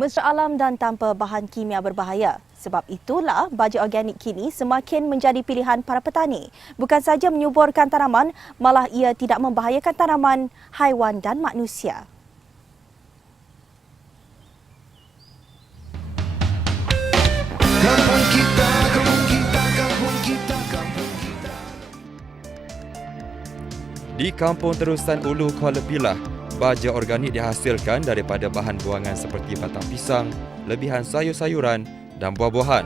Mesra alam dan tanpa bahan kimia berbahaya. Sebab itulah baja organik kini semakin menjadi pilihan para petani. Bukan saja menyuburkan tanaman, malah ia tidak membahayakan tanaman, haiwan dan manusia. Kampung kita, kampung kita, kampung kita, kampung kita. Di Kampung Terusan Ulu Kuala Pilah, baja organik dihasilkan daripada bahan buangan seperti batang pisang, lebihan sayur-sayuran dan buah-buahan.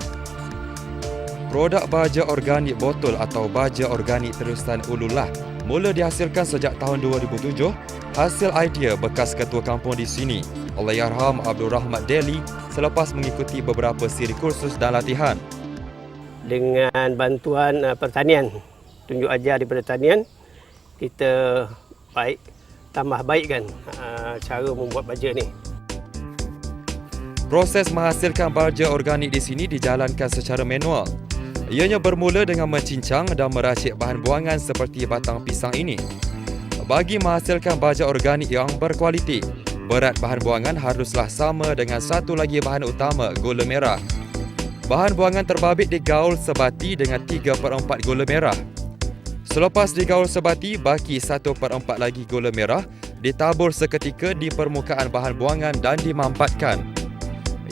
Produk baja organik botol atau baja organik Terusan Ulu lah mula dihasilkan sejak tahun 2007 hasil idea bekas ketua kampung di sini, Allahyarham Abdul Rahmat Deli, selepas mengikuti beberapa siri kursus dan latihan. Dengan bantuan pertanian, tunjuk ajar di pertanian, kita tambah baikkan cara membuat baja ni. Proses menghasilkan baja organik di sini dijalankan secara manual. Ianya bermula dengan mencincang dan meracik bahan buangan seperti batang pisang ini. Bagi menghasilkan baja organik yang berkualiti, berat bahan buangan haruslah sama dengan satu lagi bahan utama, gula merah. Bahan buangan terbabit digaul sebati dengan 3/4 gula merah. Selepas digaul sebati, baki 1/4 lagi gula merah ditabur seketika di permukaan bahan buangan dan dimampatkan.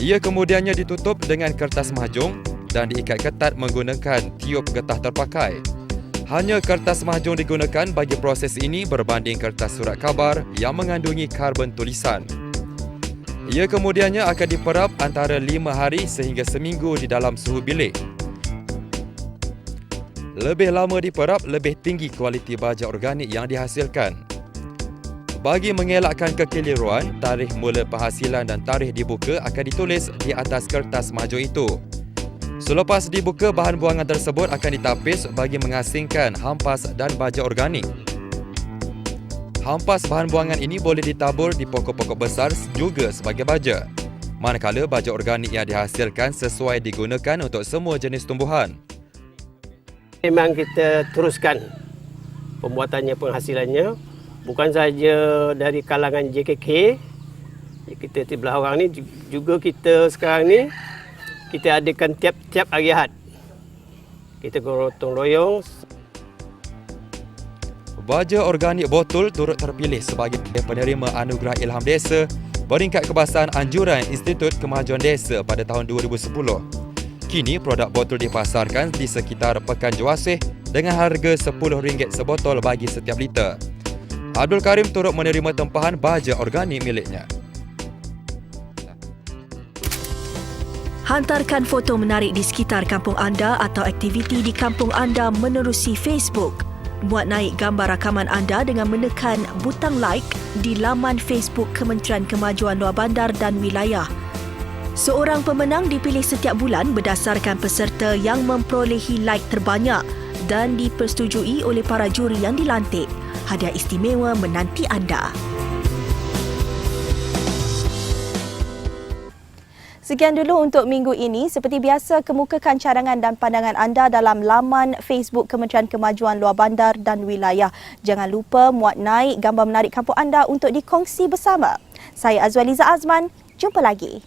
Ia kemudiannya ditutup dengan kertas mahjong dan diikat ketat menggunakan tiup getah terpakai. Hanya kertas mahjong digunakan bagi proses ini berbanding kertas surat khabar yang mengandungi karbon tulisan. Ia kemudiannya akan diperap antara 5 hari sehingga seminggu di dalam suhu bilik. Lebih lama diperap, lebih tinggi kualiti baja organik yang dihasilkan. Bagi mengelakkan kekeliruan, tarikh mula penghasilan dan tarikh dibuka akan ditulis di atas kertas mahjong itu. Selepas dibuka, bahan buangan tersebut akan ditapis bagi mengasingkan hampas dan baja organik. Hampas bahan buangan ini boleh ditabur di pokok-pokok besar juga sebagai baja. Manakala baja organik yang dihasilkan sesuai digunakan untuk semua jenis tumbuhan. Memang kita teruskan pembuatannya, penghasilannya. Bukan saja dari kalangan JKK, kita di belah orang ni, juga kita sekarang ni, kita adakan tiap-tiap hari Ahad. Kita gotong royong. Baja organik botol turut terpilih sebagai penerima Anugerah Ilham Desa peringkat kebangsaan anjuran Institut Kemajuan Desa pada tahun 2010. Kini produk botol dipasarkan di sekitar Pekan Juasih dengan harga RM10 sebotol bagi setiap liter. Abdul Karim turut menerima tempahan baja organik miliknya. Hantarkan foto menarik di sekitar kampung anda atau aktiviti di kampung anda menerusi Facebook. Buat naik gambar rakaman anda dengan menekan butang like di laman Facebook Kementerian Kemajuan Luar Bandar dan Wilayah. Seorang pemenang dipilih setiap bulan berdasarkan peserta yang memperolehi like terbanyak dan dipersetujui oleh para juri yang dilantik. Hadiah istimewa menanti anda. Sekian dulu untuk minggu ini. Seperti biasa, kemukakan cadangan dan pandangan anda dalam laman Facebook Kementerian Kemajuan Luar Bandar dan Wilayah. Jangan lupa muat naik gambar menarik kampung anda untuk dikongsi bersama. Saya Azwaliza Azman. Jumpa lagi.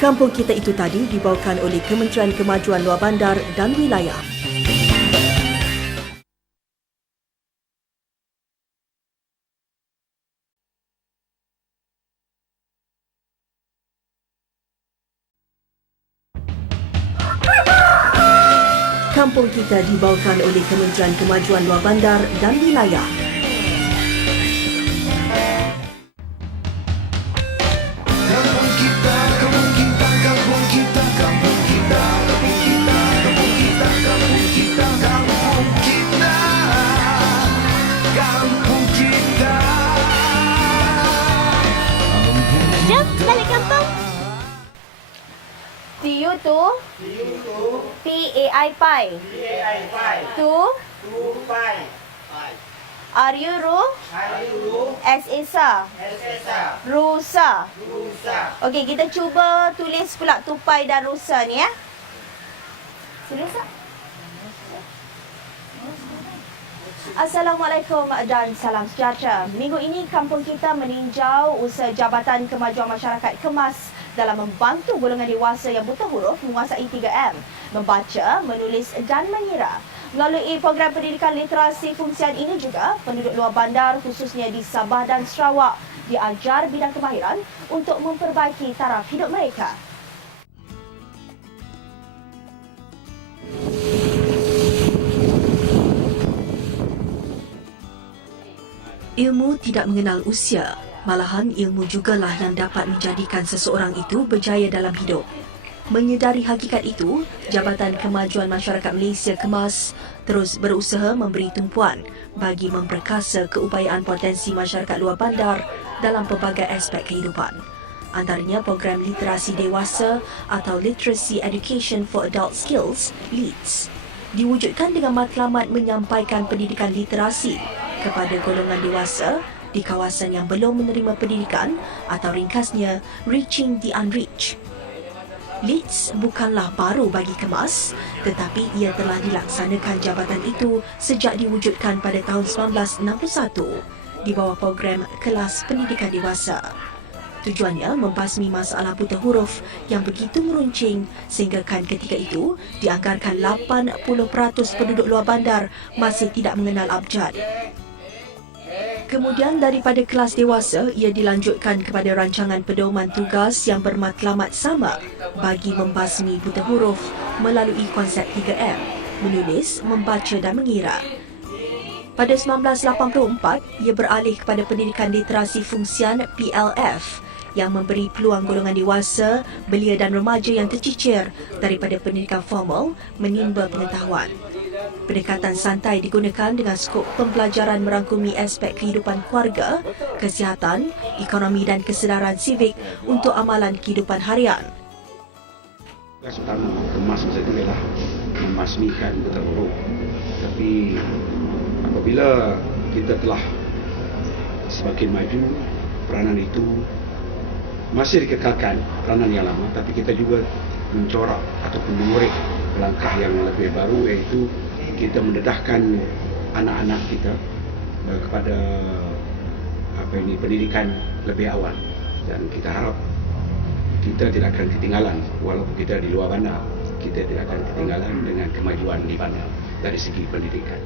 Kampung kita itu tadi dibawakan oleh Kementerian Kemajuan Luar Bandar dan Wilayah. Kampung kita dibawakan oleh Kementerian Kemajuan Luar Bandar dan Wilayah. Kampung kita, kampung kita, kampung kita, kampung kita, kampung kita, kampung kita. to PAI pi. To Are you ru? SA. Rusa. Okey, kita cuba tulis pula tupai dan rusa ni ya. Serius tak? Assalamualaikum dan salam sejahtera. Minggu ini kampung kita meninjau usaha Jabatan Kemajuan Masyarakat KEMAS dalam membantu golongan dewasa yang buta huruf menguasai 3M, membaca, menulis dan mengira. Melalui program pendidikan literasi fungsian ini juga, penduduk luar bandar khususnya di Sabah dan Sarawak diajar bidang kemahiran untuk memperbaiki taraf hidup mereka. Ilmu tidak mengenal usia, malahan ilmu jugalah yang dapat menjadikan seseorang itu berjaya dalam hidup. Menyedari hakikat itu, Jabatan Kemajuan Masyarakat Malaysia KEMAS terus berusaha memberi tumpuan bagi memperkasa keupayaan potensi masyarakat luar bandar dalam pelbagai aspek kehidupan. Antaranya program literasi dewasa atau Literacy Education for Adult Skills, LEADS, diwujudkan dengan matlamat menyampaikan pendidikan literasi kepada golongan dewasa di kawasan yang belum menerima pendidikan atau ringkasnya Reaching the Unreached. LEADS bukanlah baru bagi KEMAS, tetapi ia telah dilaksanakan jabatan itu sejak diwujudkan pada tahun 1961 di bawah program Kelas Pendidikan Dewasa. Tujuannya membasmi masalah buta huruf yang begitu meruncing sehinggakan ketika itu dianggarkan 80% penduduk luar bandar masih tidak mengenal abjad. Kemudian daripada kelas dewasa, ia dilanjutkan kepada rancangan pedoman tugas yang bermatlamat sama bagi membasmi buta huruf melalui konsep 3M, menulis, membaca dan mengira. Pada 1984, ia beralih kepada pendidikan literasi fungsian PLF yang memberi peluang golongan dewasa, belia dan remaja yang tercicir daripada pendidikan formal menimba pengetahuan. Pendekatan santai digunakan dengan skop pembelajaran merangkumi aspek kehidupan keluarga, kesihatan, ekonomi dan kesedaran sivik untuk amalan kehidupan harian. Tugas utama KEMAS itu adalah membasmikan buta huruf. Tapi apabila kita telah semakin maju, peranan itu masih dikekalkan peranan yang lama, tapi kita juga mencorak ataupun mengorek langkah yang lebih baru, iaitu kita mendedahkan anak-anak kita kepada pendidikan lebih awal, dan kita harap kita tidak akan ketinggalan. Walaupun kita di luar bandar, kita tidak akan ketinggalan dengan kemajuan di bandar dari segi pendidikan.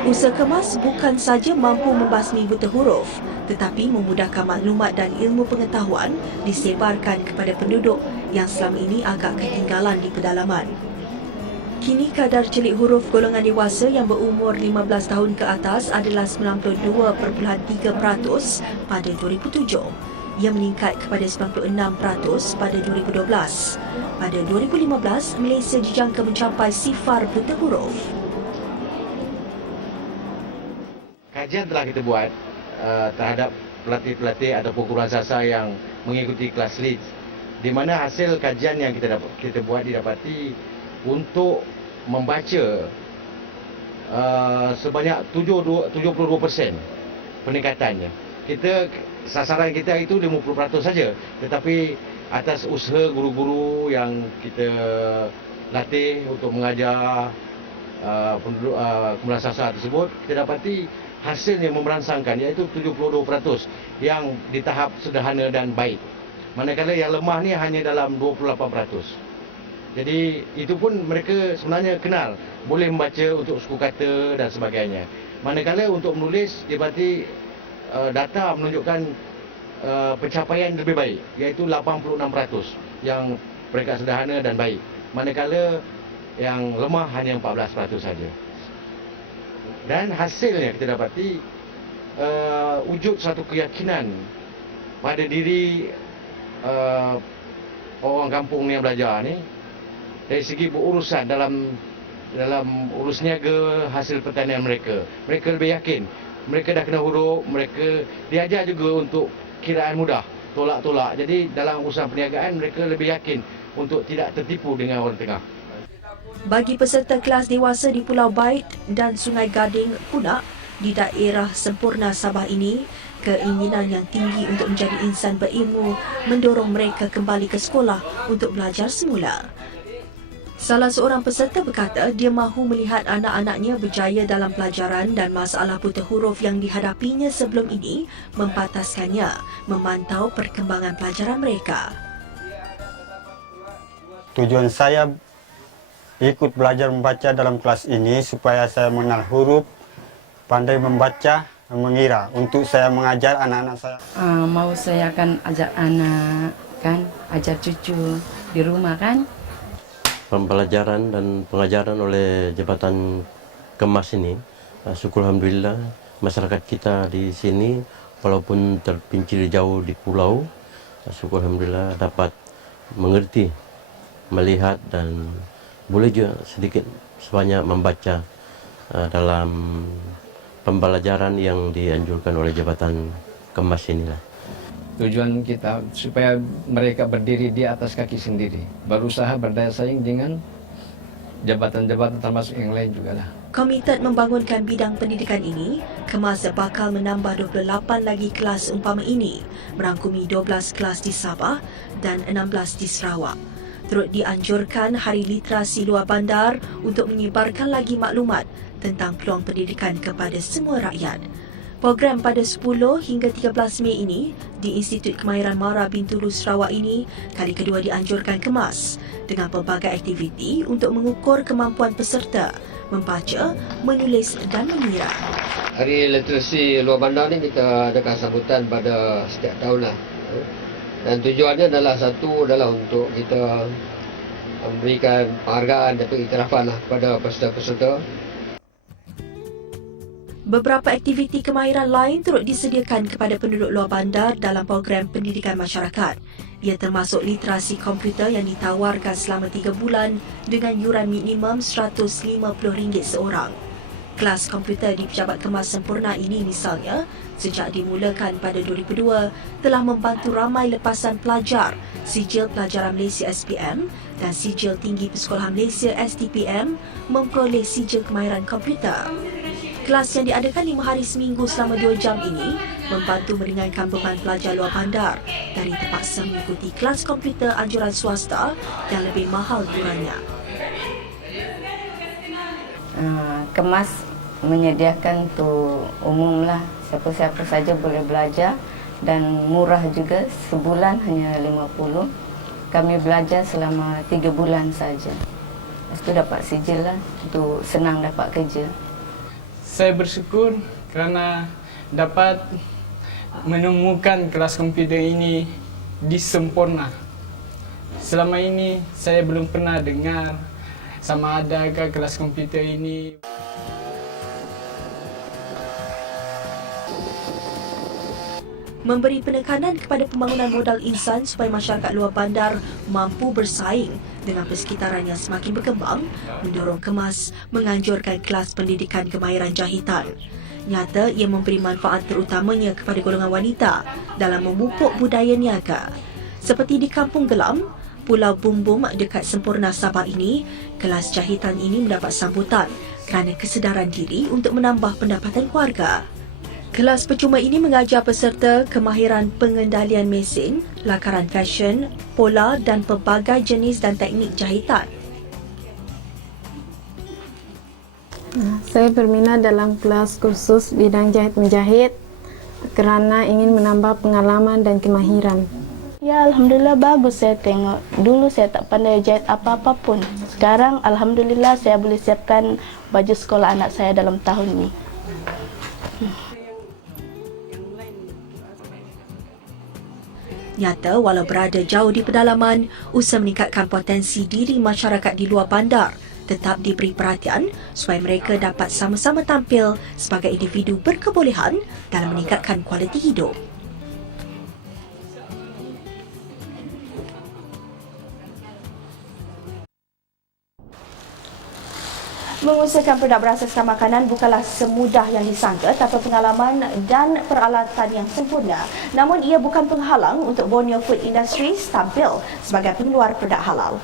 Usaha KEMAS bukan saja mampu membasmi buta huruf, tetapi memudahkan maklumat dan ilmu pengetahuan disebarkan kepada penduduk yang selama ini agak ketinggalan di pedalaman. Kini kadar celik huruf golongan dewasa yang berumur 15 tahun ke atas adalah 92.3% pada 2007. Ia meningkat kepada 96% pada 2012. Pada 2015, Malaysia dijangka mencapai sifar buta huruf. Kajian telah kita buat terhadap pelatih-pelatih ataupun kurangasasar yang mengikuti kelas LEADS, di mana hasil kajian yang kita buat didapati untuk membaca sebanyak 72% peningkatannya. Sasaran kita itu 50% saja, tetapi atas usaha guru-guru yang kita latih untuk mengajar penduduk kurangasasar tersebut, kita dapati hasilnya memberansangkan, iaitu 72% yang di tahap sederhana dan baik. Manakala yang lemah ni hanya dalam 28%. Jadi itu pun mereka sebenarnya kenal, boleh membaca untuk suku kata dan sebagainya. Manakala untuk menulis, dapati data menunjukkan pencapaian lebih baik, iaitu 86% yang peringkat sederhana dan baik. Manakala yang lemah hanya 14% saja. Dan hasilnya kita dapati wujud satu keyakinan pada diri orang kampung ni yang belajar ni, dari segi berurusan dalam urus niaga hasil pertanian mereka. Mereka lebih yakin. Mereka dah kena huruf, mereka diajar juga untuk kiraan mudah. tolak-tolak. Jadi dalam urusan perniagaan mereka lebih yakin untuk tidak tertipu dengan orang tengah. Bagi peserta kelas dewasa di Pulau Bait dan Sungai Gading pula di daerah Sempurna Sabah ini, keinginan yang tinggi untuk menjadi insan berilmu mendorong mereka kembali ke sekolah untuk belajar semula. Salah seorang peserta berkata dia mahu melihat anak-anaknya berjaya dalam pelajaran dan masalah buta huruf yang dihadapinya sebelum ini mempataskannya memantau perkembangan pelajaran mereka. Tujuan saya ikut belajar membaca dalam kelas ini supaya saya mengenal huruf, pandai membaca, dan mengira untuk saya mengajar anak-anak saya. Mau saya akan ajak anak, kan, ajar cucu di rumah kan. Pembelajaran dan pengajaran oleh Jabatan Kemas ini, syukur alhamdulillah masyarakat kita di sini walaupun terpincil jauh di pulau, syukur alhamdulillah dapat mengerti, melihat dan boleh juga sedikit sebanyak membaca dalam pembelajaran yang dianjurkan oleh Jabatan Kemas inilah. Tujuan kita supaya mereka berdiri di atas kaki sendiri, berusaha berdaya saing dengan jabatan-jabatan termasuk yang lain juga lah. Komited membangunkan bidang pendidikan ini, Kemas bakal menambah 28 lagi kelas umpama ini, merangkumi 12 kelas di Sabah dan 16 di Sarawak. Turut dianjurkan Hari Literasi Luar Bandar untuk menyebarkan lagi maklumat tentang peluang pendidikan kepada semua rakyat. Program pada 10 hingga 13 Mei ini di Institut Kemahiran Mara Bintulu Sarawak ini kali kedua dianjurkan Kemas dengan pelbagai aktiviti untuk mengukur kemampuan peserta membaca, menulis dan mengira. Hari Literasi Luar Bandar ni kita adakan sambutan pada setiap tahun lah. Dan tujuannya adalah satu adalah untuk kita memberikan penghargaan dan pengiktirafan lah kepada peserta-peserta. Beberapa aktiviti kemahiran lain turut disediakan kepada penduduk luar bandar dalam program pendidikan masyarakat. Ia termasuk literasi komputer yang ditawarkan selama 3 bulan dengan yuran minimum RM150 seorang. Kelas komputer di Pejabat Kemas Sempurna ini misalnya, sejak dimulakan pada 2002, telah membantu ramai lepasan pelajar, Sijil Pelajaran Malaysia SPM dan Sijil Tinggi Persekolahan Malaysia STPM memperoleh Sijil Kemahiran Komputer. Kelas yang diadakan 5 hari seminggu selama 2 jam ini membantu meringankan beban pelajar luar bandar dari terpaksa mengikuti kelas komputer anjuran swasta yang lebih mahal yurannya. Kemas menyediakan untuk umum lah, siapa-siapa saja boleh belajar dan murah juga, sebulan hanya 50. Kami belajar selama 3 bulan saja. Lepas itu dapat sijil lah, untuk senang dapat kerja. Saya bersyukur kerana dapat menemukan kelas komputer ini di Sempurna. Selama ini saya belum pernah dengar sama adakah kelas komputer ini. Memberi penekanan kepada pembangunan modal insan supaya masyarakat luar bandar mampu bersaing dengan persekitaran yang semakin berkembang, mendorong Kemas menganjurkan kelas pendidikan kemahiran jahitan. Nyata ia memberi manfaat terutamanya kepada golongan wanita dalam memupuk budaya niaga. Seperti di Kampung Gelam, Pulau Bumbum dekat Sempurna Sabah ini, kelas jahitan ini mendapat sambutan kerana kesedaran diri untuk menambah pendapatan keluarga. Kelas percuma ini mengajar peserta kemahiran pengendalian mesin, lakaran fashion, pola dan pelbagai jenis dan teknik jahitan. Saya berminat dalam kelas kursus bidang jahit-menjahit kerana ingin menambah pengalaman dan kemahiran. Ya, Alhamdulillah bagus saya tengok. Dulu saya tak pandai jahit apa-apa pun. Sekarang Alhamdulillah saya boleh siapkan baju sekolah anak saya dalam tahun ini. Nyata walau berada jauh di pedalaman, usaha meningkatkan potensi diri masyarakat di luar bandar tetap diberi perhatian supaya mereka dapat sama-sama tampil sebagai individu berkebolehan dalam meningkatkan kualiti hidup. Mengusahakan produk berasaskan makanan bukanlah semudah yang disangka tanpa pengalaman dan peralatan yang sempurna. Namun ia bukan penghalang untuk Borneo Food Industries tampil sebagai pengeluar produk halal.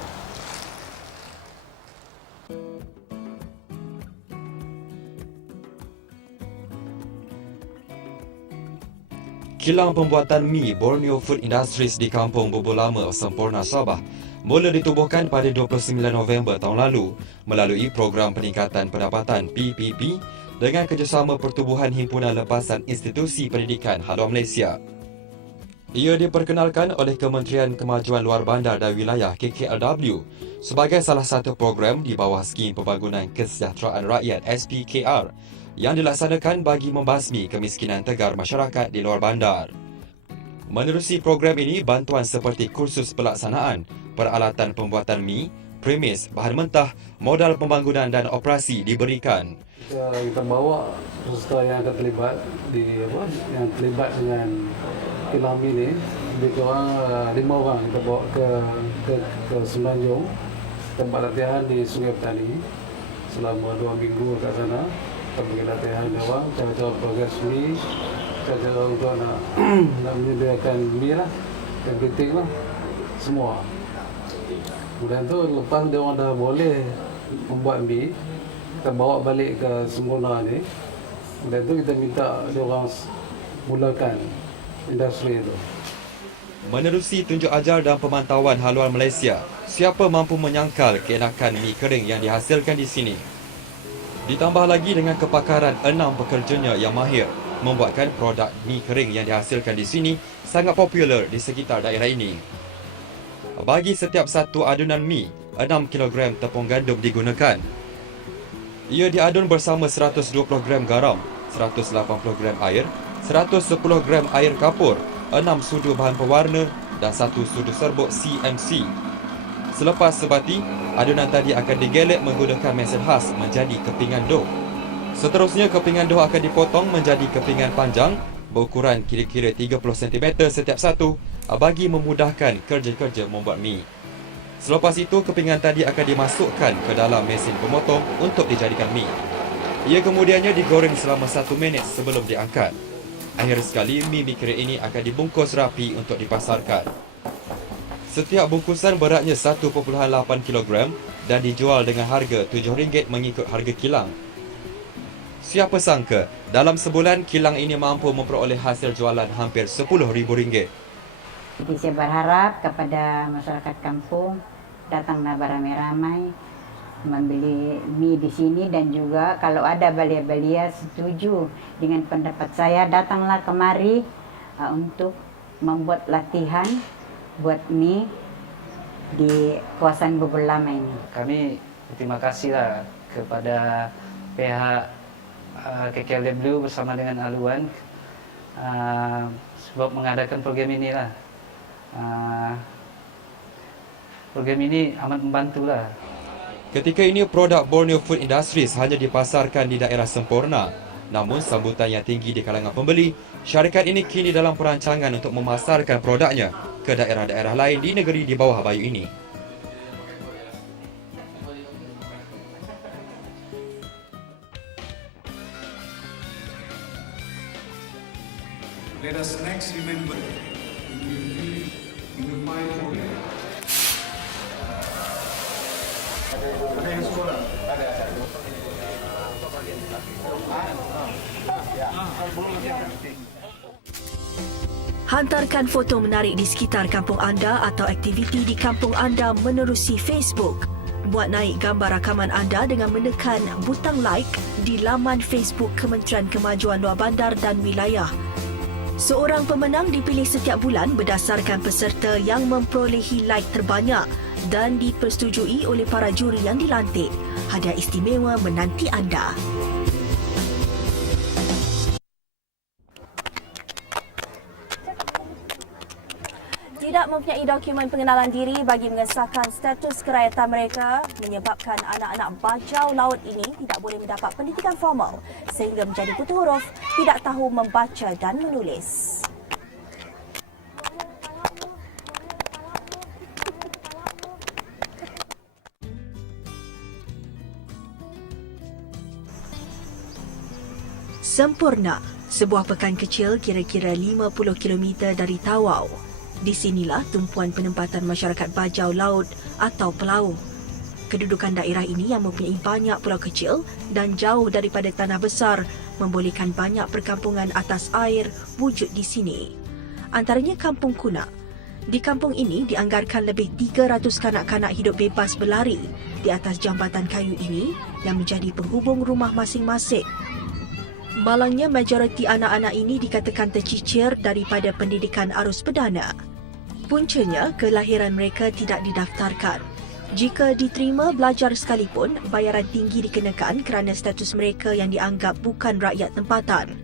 Kilang pembuatan mi Borneo Food Industries di Kampung Bubur Lama, Semporna, Sabah mula ditubuhkan pada 29 November tahun lalu melalui Program Peningkatan Pendapatan PPP dengan kerjasama Pertubuhan Himpunan Lepasan Institusi Pendidikan Haluan Malaysia. Ia diperkenalkan oleh Kementerian Kemajuan Luar Bandar dan Wilayah KKLW sebagai salah satu program di bawah Skim Pembangunan Kesejahteraan Rakyat SPKR yang dilaksanakan bagi membasmi kemiskinan tegar masyarakat di luar bandar. Menerusi program ini, bantuan seperti kursus pelaksanaan, peralatan pembuatan mi, premis, bahan mentah, modal pembangunan dan operasi diberikan. Kita bawa peserta yang akan terlibat yang terlibat dengan kilang mi ni, lebih kurang 5 orang kita bawa ke Semenanjung, tempat latihan di Sungai Petani selama 2 minggu kat sana. Kita bagi latihan dia orang, cara-cara progres mi, cara-cara untuk nak menyediakan mi lah, everything lah, semua. Kemudian tu lepas dia orang dah boleh membuat mi, kita bawa balik ke Semporna ni. Kemudian tu kita minta dia orang mulakan industri itu. Menerusi tunjuk ajar dan pemantauan haluan Malaysia, siapa mampu menyangkal keenakan mi kering yang dihasilkan di sini? Ditambah lagi dengan kepakaran 6 pekerjanya yang mahir, membuatkan produk mi kering yang dihasilkan di sini sangat popular di sekitar daerah ini. Bagi setiap satu adunan mi, 6 kg tepung gandum digunakan. Ia diadun bersama 120 gram garam, 180 gram air, 110 gram air kapur, 6 sudu bahan pewarna dan 1 sudu serbuk CMC. Selepas sebati, adunan tadi akan digelek menggunakan mesin khas menjadi kepingan dough. Seterusnya, kepingan dough akan dipotong menjadi kepingan panjang berukuran kira-kira 30 cm setiap satu bagi memudahkan kerja-kerja membuat mi. Selepas itu, kepingan tadi akan dimasukkan ke dalam mesin pemotong untuk dijadikan mi. Ia kemudiannya digoreng selama 1 minit sebelum diangkat. Akhir sekali, mi kering ini akan dibungkus rapi untuk dipasarkan. Setiap bungkusan beratnya 1.8 kg dan dijual dengan harga RM7 mengikut harga kilang. Siapa sangka, dalam sebulan kilang ini mampu memperoleh hasil jualan hampir RM10,000. Jadi saya berharap kepada masyarakat kampung datanglah beramai-ramai membeli mi di sini, dan juga kalau ada belia-belia setuju dengan pendapat saya, datanglah kemari untuk membuat latihan buat mi di kawasan Bubur Lama ini. Kami berterima kasihlah kepada pihak KKLW bersama dengan Haluan sebab mengadakan program inilah. Program ini amat membantulah. Ketika ini, produk Borneo Food Industries hanya dipasarkan di daerah Semporna. Namun sambutan yang tinggi di kalangan pembeli, syarikat ini kini dalam perancangan untuk memasarkan produknya ke daerah-daerah lain di negeri di bawah bayu ini. Let us next remember in the fight for Hantarkan foto menarik di sekitar kampung anda atau aktiviti di kampung anda menerusi Facebook. Buat naik gambar rakaman anda dengan menekan butang like di laman Facebook Kementerian Kemajuan Luar Bandar dan Wilayah. Seorang pemenang dipilih setiap bulan berdasarkan peserta yang memperolehi like terbanyak dan dipersetujui oleh para juri yang dilantik. Hadiah istimewa menanti anda. Tidak mempunyai dokumen pengenalan diri bagi mengesahkan status kerakyatan mereka menyebabkan anak-anak bajau laut ini tidak boleh mendapat pendidikan formal sehingga menjadi buta huruf, tidak tahu membaca dan menulis. Semporna, sebuah pekan kecil kira-kira 50 km dari Tawau. Di sinilah tumpuan penempatan masyarakat bajau laut atau pelaut. Kedudukan daerah ini yang mempunyai banyak pulau kecil dan jauh daripada tanah besar membolehkan banyak perkampungan atas air wujud di sini. Antaranya Kampung Kuna. Di kampung ini dianggarkan lebih 300 kanak-kanak hidup bebas berlari di atas jambatan kayu ini yang menjadi penghubung rumah masing-masing. Malangnya majoriti anak-anak ini dikatakan tercicir daripada pendidikan arus perdana. Puncanya, kelahiran mereka tidak didaftarkan. Jika diterima belajar sekalipun, bayaran tinggi dikenakan kerana status mereka yang dianggap bukan rakyat tempatan.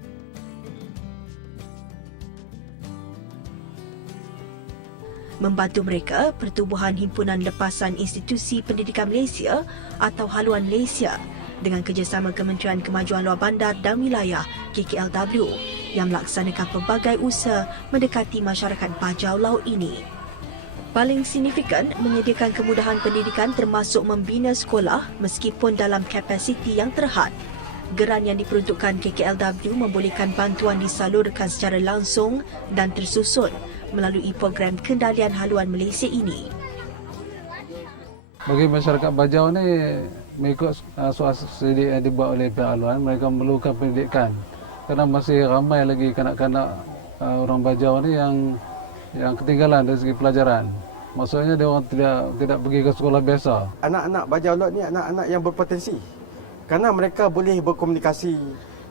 Membantu mereka, Pertubuhan Himpunan Lepasan Institusi Pendidikan Malaysia atau Haluan Malaysia dengan kerjasama Kementerian Kemajuan Luar Bandar dan Wilayah KKLW yang melaksanakan pelbagai usaha mendekati masyarakat bajau laut ini. Paling signifikan, menyediakan kemudahan pendidikan termasuk membina sekolah meskipun dalam kapasiti yang terhad. Geran yang diperuntukkan KKLW membolehkan bantuan disalurkan secara langsung dan tersusun melalui program kendalian haluan Malaysia ini. Bagi masyarakat bajau ni, mengikut suasana yang dibuat oleh pihak haluan, mereka memerlukan pendidikan. Kerana masih ramai lagi kanak-kanak orang bajau ni yang ketinggalan dari segi pelajaran. Maksudnya dia orang tidak pergi ke sekolah biasa. Anak-anak bajau laut ni anak-anak yang berpotensi. Kerana mereka boleh berkomunikasi,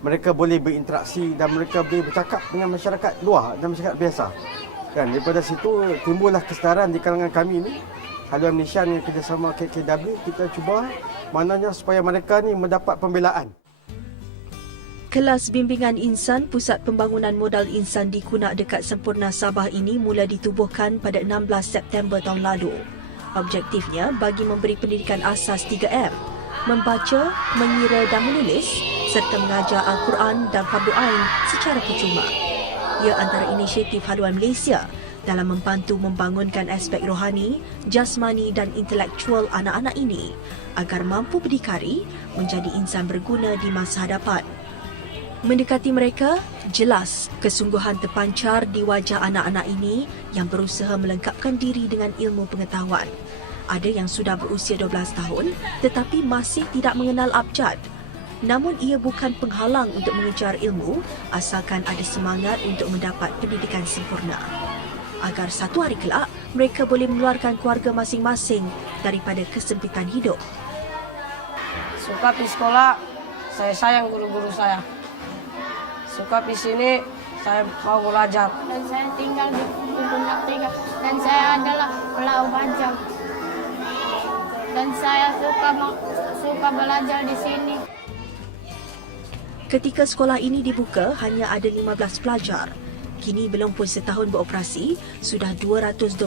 mereka boleh berinteraksi dan mereka boleh bercakap dengan masyarakat luar dan masyarakat biasa. Kan daripada situ timbullah kesedaran di kalangan kami ni, Haluan Malaysia dengan kerjasama KKW, kita cuba maknanya supaya mereka ni mendapat pembelaan. Kelas Bimbingan Insan Pusat Pembangunan Modal Insan di Kuna dekat Semporna Sabah ini mula ditubuhkan pada 16 September tahun lalu. Objektifnya bagi memberi pendidikan asas 3M, membaca, mengira dan menulis serta mengajar Al-Quran dan Fardu Ain secara percuma. Ia antara inisiatif Haluan Malaysia dalam membantu membangunkan aspek rohani, jasmani dan intelektual anak-anak ini agar mampu berdikari menjadi insan berguna di masa hadapan. Mendekati mereka, jelas kesungguhan terpancar di wajah anak-anak ini yang berusaha melengkapkan diri dengan ilmu pengetahuan. Ada yang sudah berusia 12 tahun tetapi masih tidak mengenal abjad. Namun ia bukan penghalang untuk mengejar ilmu asalkan ada semangat untuk mendapat pendidikan sempurna. Agar satu hari kelak, mereka boleh mengeluarkan keluarga masing-masing daripada kesempitan hidup. Suka pergi sekolah, saya sayang guru-guru saya. Suka di sini, saya mau belajar. Dan saya tinggal di Pundak 3 dan saya adalah pelaut bajau. Dan saya suka belajar di sini. Ketika sekolah ini dibuka, hanya ada 15 pelajar. Kini belum pun setahun beroperasi, sudah 229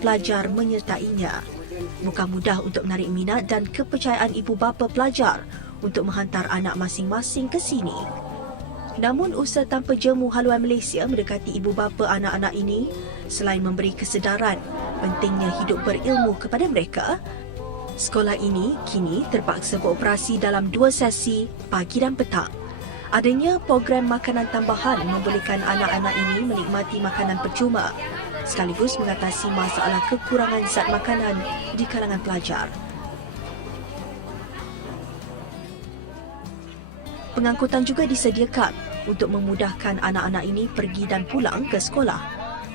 pelajar menyertainya. Bukan mudah untuk menarik minat dan kepercayaan ibu bapa pelajar untuk menghantar anak masing-masing ke sini. Namun usaha tanpa jemu Haluan Malaysia mendekati ibu bapa anak-anak ini selain memberi kesedaran pentingnya hidup berilmu kepada mereka, sekolah ini kini terpaksa beroperasi dalam 2 sesi pagi dan petang. Adanya program makanan tambahan membolehkan anak-anak ini menikmati makanan percuma sekaligus mengatasi masalah kekurangan zat makanan di kalangan pelajar. Pengangkutan juga disediakan untuk memudahkan anak-anak ini pergi dan pulang ke sekolah.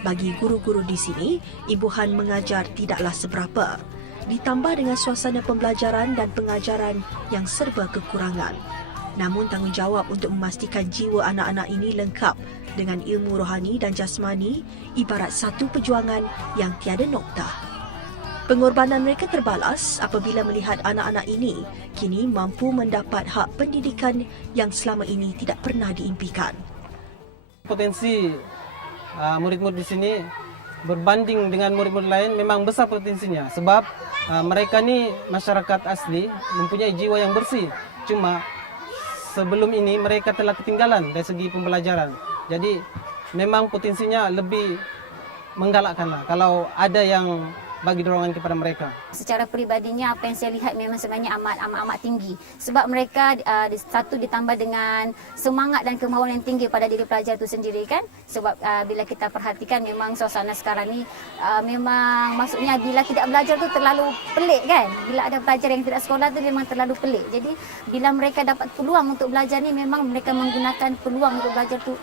Bagi guru-guru di sini, imbuhan mengajar tidaklah seberapa. Ditambah dengan suasana pembelajaran dan pengajaran yang serba kekurangan. Namun tanggungjawab untuk memastikan jiwa anak-anak ini lengkap dengan ilmu rohani dan jasmani ibarat satu perjuangan yang tiada noktah. Pengorbanan mereka terbalas apabila melihat anak-anak ini kini mampu mendapat hak pendidikan yang selama ini tidak pernah diimpikan. Potensi murid-murid di sini berbanding dengan murid-murid lain memang besar potensinya sebab mereka ni masyarakat asli mempunyai jiwa yang bersih. Cuma sebelum ini mereka telah ketinggalan dari segi pembelajaran. Jadi memang potensinya lebih menggalakkanlah. Kalau ada yang bagi dorongan kepada mereka. Secara peribadinya apa yang saya lihat memang sebenarnya amat tinggi. Sebab mereka satu ditambah dengan semangat dan kemahuan yang tinggi pada diri pelajar itu sendiri kan. Sebab bila kita perhatikan memang suasana sekarang ni memang maksudnya bila tidak belajar tu terlalu pelik kan. Bila ada pelajar yang tidak sekolah tu memang terlalu pelik. Jadi bila mereka dapat peluang untuk belajar ni memang mereka menggunakan peluang untuk belajar tu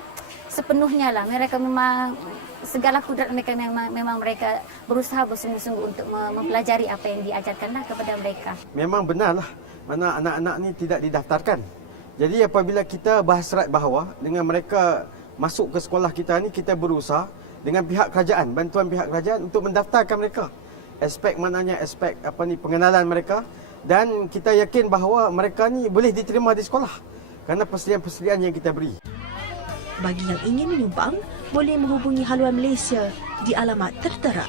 sepenuhnya lah. Mereka memang segala kudrat mereka memang mereka berusaha bersungguh-sungguh untuk mempelajari apa yang diajarkanlah kepada mereka. Memang benarlah mana anak-anak ni tidak didaftarkan. Jadi apabila kita berhasrat bahawa dengan mereka masuk ke sekolah kita ni, kita berusaha dengan pihak kerajaan, bantuan pihak kerajaan untuk mendaftarkan mereka. Aspek mananya aspek pengenalan mereka, dan kita yakin bahawa mereka ni boleh diterima di sekolah kerana persediaan-persediaan yang kita beri. Bagi yang ingin menyumbang, boleh menghubungi Haluan Malaysia di alamat tertera.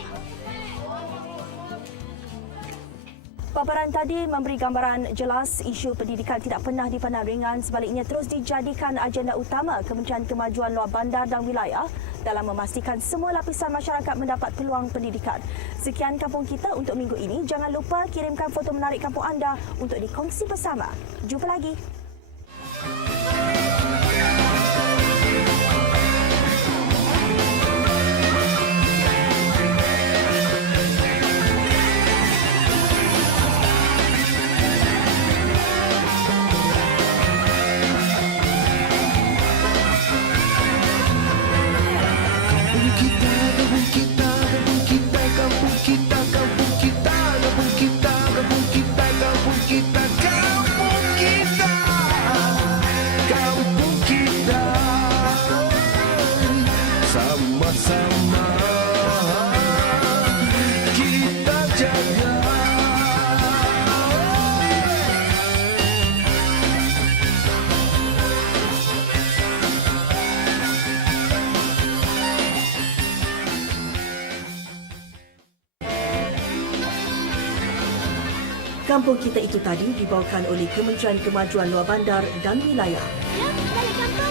Paparan tadi memberi gambaran jelas isu pendidikan tidak pernah dipandang ringan, sebaliknya terus dijadikan agenda utama Kementerian Kemajuan Luar Bandar dan Wilayah dalam memastikan semua lapisan masyarakat mendapat peluang pendidikan. Sekian Kampung Kita untuk minggu ini. Jangan lupa kirimkan foto menarik kampung anda untuk dikongsi bersama. Jumpa lagi. Sama-sama kita jaga. Kampung Kita itu tadi dibawakan oleh Kementerian Kemajuan Luar Bandar dan Wilayah. Ya, balik kampung.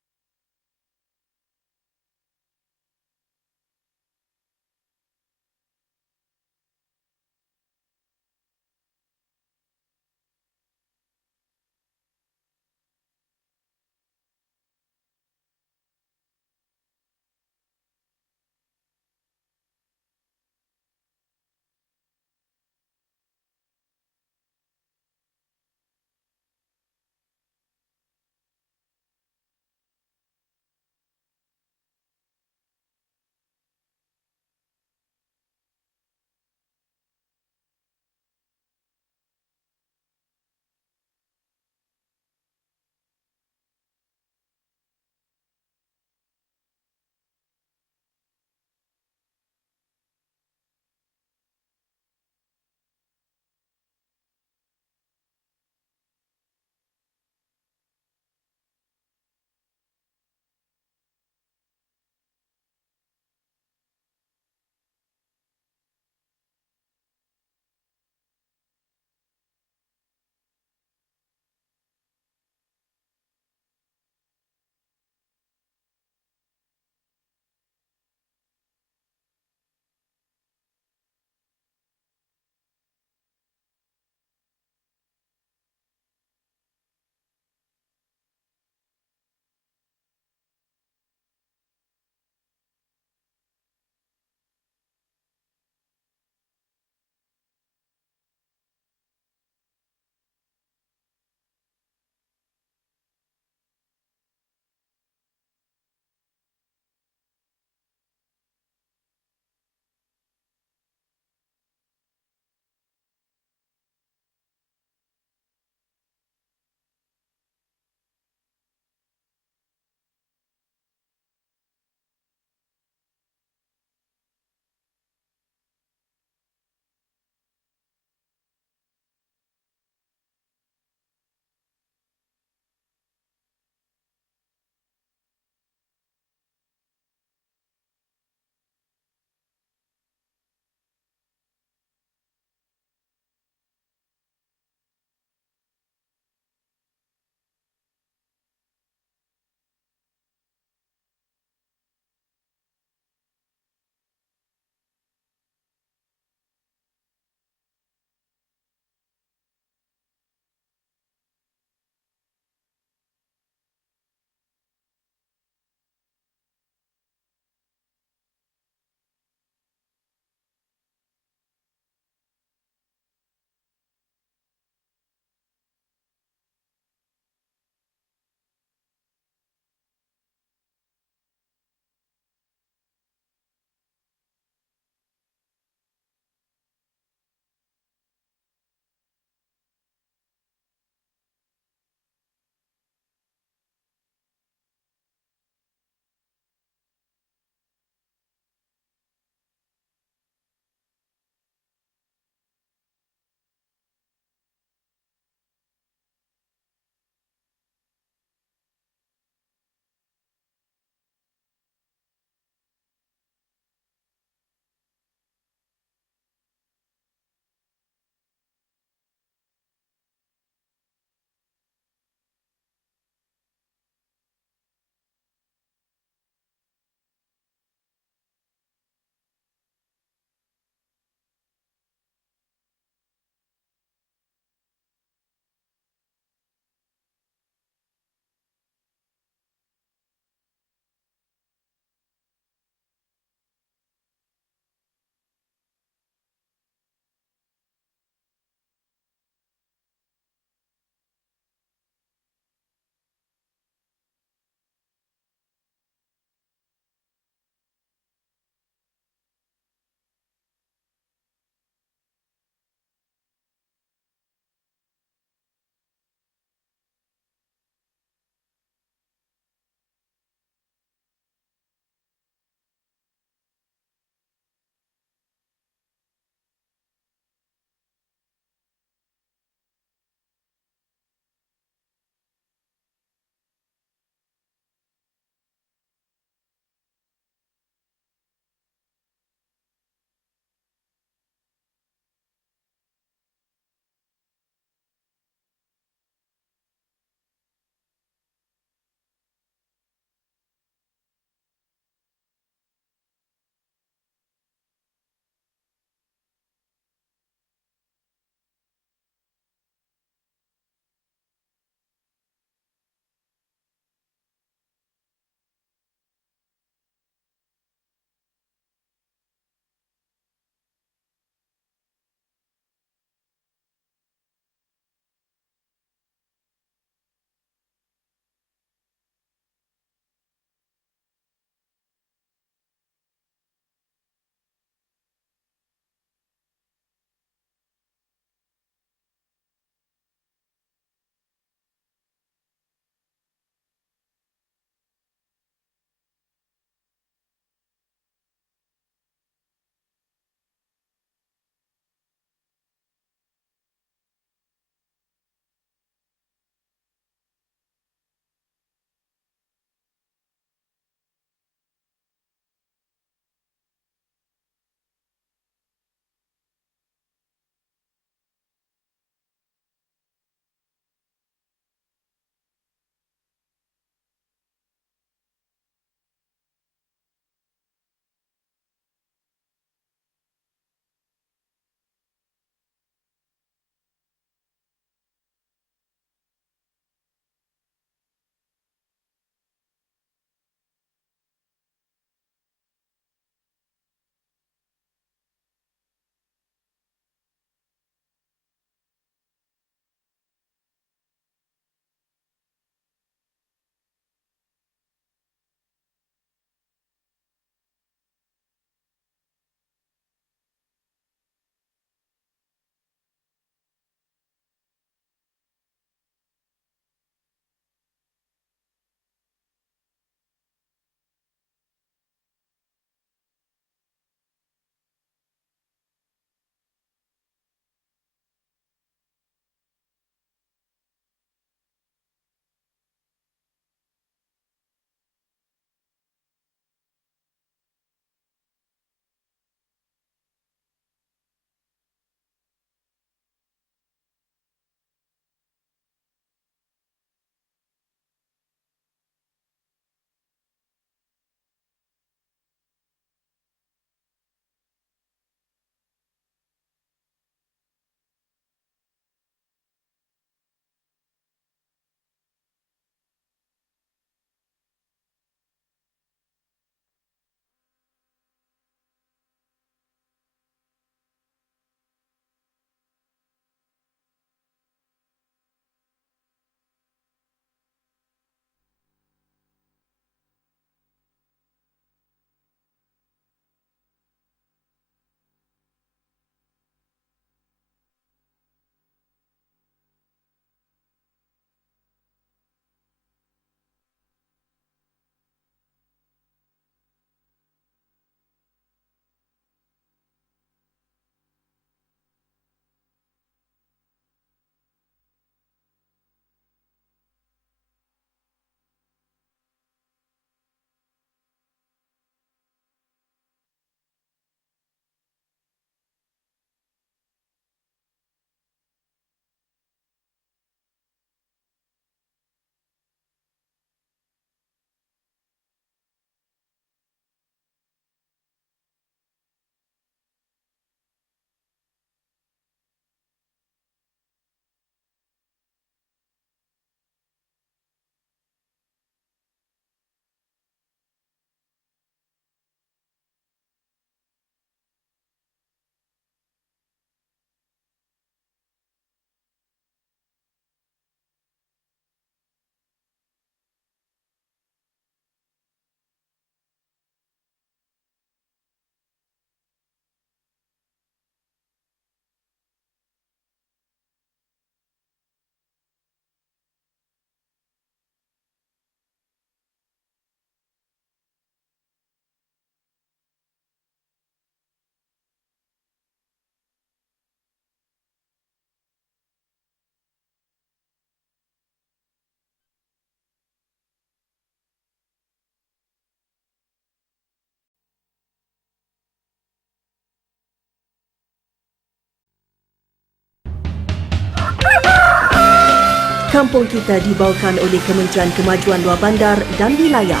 Kampung Kita dibawakan oleh Kementerian Kemajuan Luar Bandar dan Wilayah.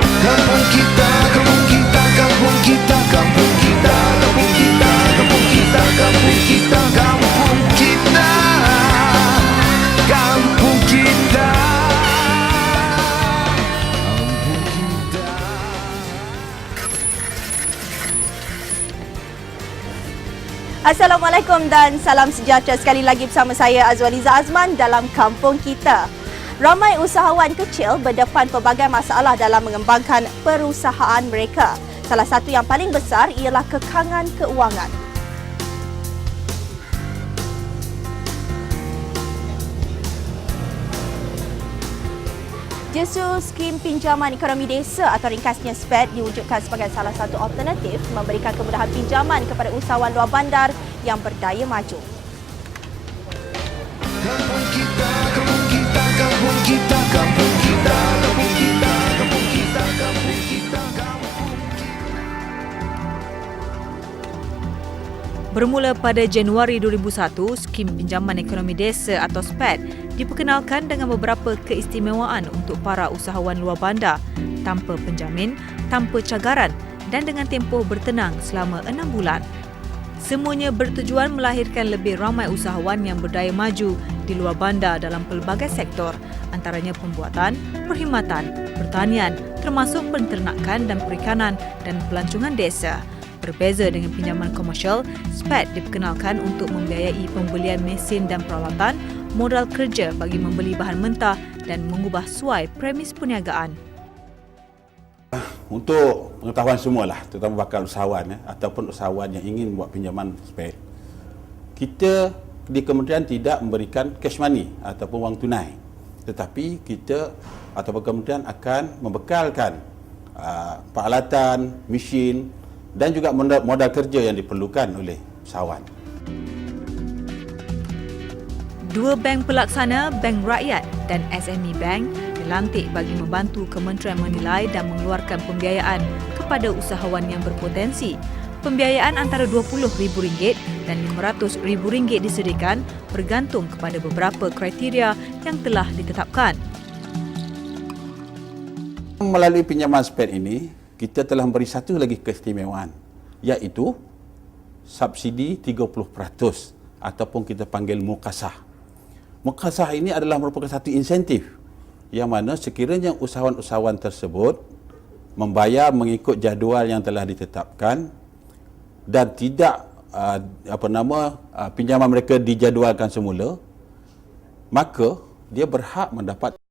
Kampung kita, kampung kita, kampung kita, kampung kita, kampung kita, kampung kita, kampung kita, kampung kita, kampung kita. Assalamualaikum dan salam sejahtera sekali lagi bersama saya Azwaliza Azman dalam Kampung Kita. Ramai usahawan kecil berdepan pelbagai masalah dalam mengembangkan perusahaan mereka. Salah satu yang paling besar ialah kekangan keuangan. Justru skim pinjaman ekonomi desa atau ringkasnya SPED diwujudkan sebagai salah satu alternatif memberikan kemudahan pinjaman kepada usahawan luar bandar yang berdaya maju. Kampung kita, kampung kita, kampung kita, kampung kita, kampung kita, kampung kita, kampung kita, kampung kita. Bermula pada Januari 2001, skim pinjaman ekonomi desa atau SPED diperkenalkan dengan beberapa keistimewaan untuk para usahawan luar bandar tanpa penjamin, tanpa cagaran dan dengan tempoh bertenang selama 6 bulan. Semuanya bertujuan melahirkan lebih ramai usahawan yang berdaya maju di luar bandar dalam pelbagai sektor, antaranya pembuatan, perkhidmatan, pertanian, termasuk penternakan dan perikanan dan pelancongan desa. Berbeza dengan pinjaman komersial, SPED diperkenalkan untuk membiayai pembelian mesin dan peralatan, modal kerja bagi membeli bahan mentah dan mengubah suai premis perniagaan. Untuk pengetahuan semualah, terutama bakal usahawan ataupun usahawan yang ingin buat pinjaman SPED, kita di kementerian tidak memberikan cash money ataupun wang tunai, tetapi kita ataupun kementerian akan membekalkan peralatan, mesin dan juga modal kerja yang diperlukan oleh usahawan. Dua bank pelaksana, Bank Rakyat dan SME Bank dilantik bagi membantu kementerian menilai dan mengeluarkan pembiayaan kepada usahawan yang berpotensi. Pembiayaan antara RM20,000 dan RM500,000 disediakan bergantung kepada beberapa kriteria yang telah ditetapkan. Melalui pinjaman SPED ini, kita telah memberi satu lagi keistimewaan, iaitu subsidi 30% ataupun kita panggil mukasah. Mukasah ini adalah merupakan satu insentif yang mana sekiranya usahawan-usahawan tersebut membayar mengikut jadual yang telah ditetapkan dan tidak pinjaman mereka dijadualkan semula, maka dia berhak mendapat